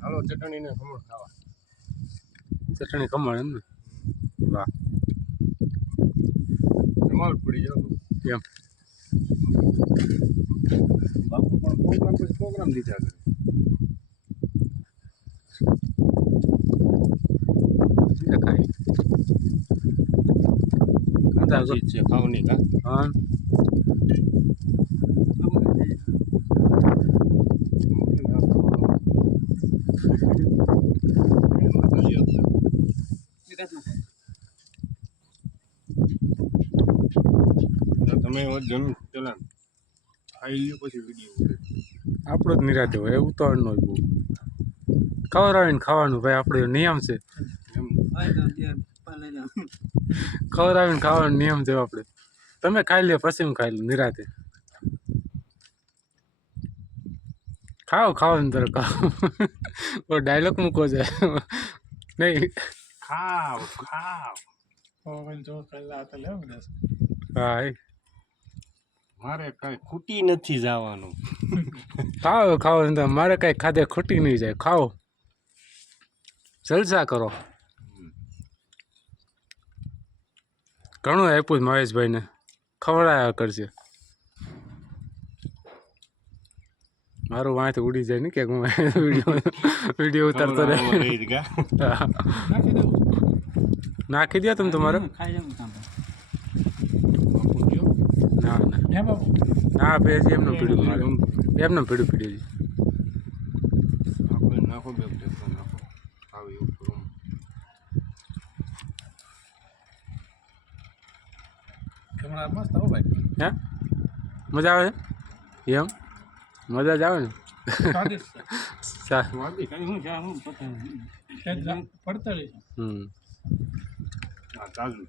હાલો ચટણી ને ખમણ ખાવા. ચટણી ખમણ એમ ને? વાહ જમાવટ પડી જાવ એમ. બાપુ પણ પ્રોગ્રામ પછી પ્રોગ્રામ લીધા કરે. ખાઈ ખાતા ચીજ છે ખાવની કા. હા તમે જમીન પેલા ખાઈ લ્યો પછી વિડીયો. આપણો જ નિરાતે હોય એવું તો ન હોય બહુ ખવડાવીને ખાવાનું ભાઈ આપણો નિયમ છે. ખવડાવીને ખાવાનો નિયમ છે આપણે. તમે ખાઈ લ્યો પછી હું ખાઈ લઉં નિરાતે. ખાઓ ખાઓ ને તરત ખાઓ ડાયલોગ મૂકો છે નહીં. ખાવ ખાવ. હા મારે કઈ ખૂટી નથી જવાનું. ખાઓ ખાઓ ને મારે કઈ ખાધે ખૂટી નહીં જાય. ખાઓ જલસા કરો. ઘણું આપ્યું મહેશભાઈને ખવડાયા કરશે. મારું વાંચ ઉડી જાય ને કે હું વિડીયો ઉતારતો રહે. નાખી દો તમે તમારે. ના ના ના ભાઈ એમનું પીડ્યું મારે એમનું પીડ્યું પીડ્યું નાખો બે નાખો આવી એવું. મસ્ત હો ભાઈ. હે મજા આવે છે એમ મજા જ આવે ને. તાજું તાજું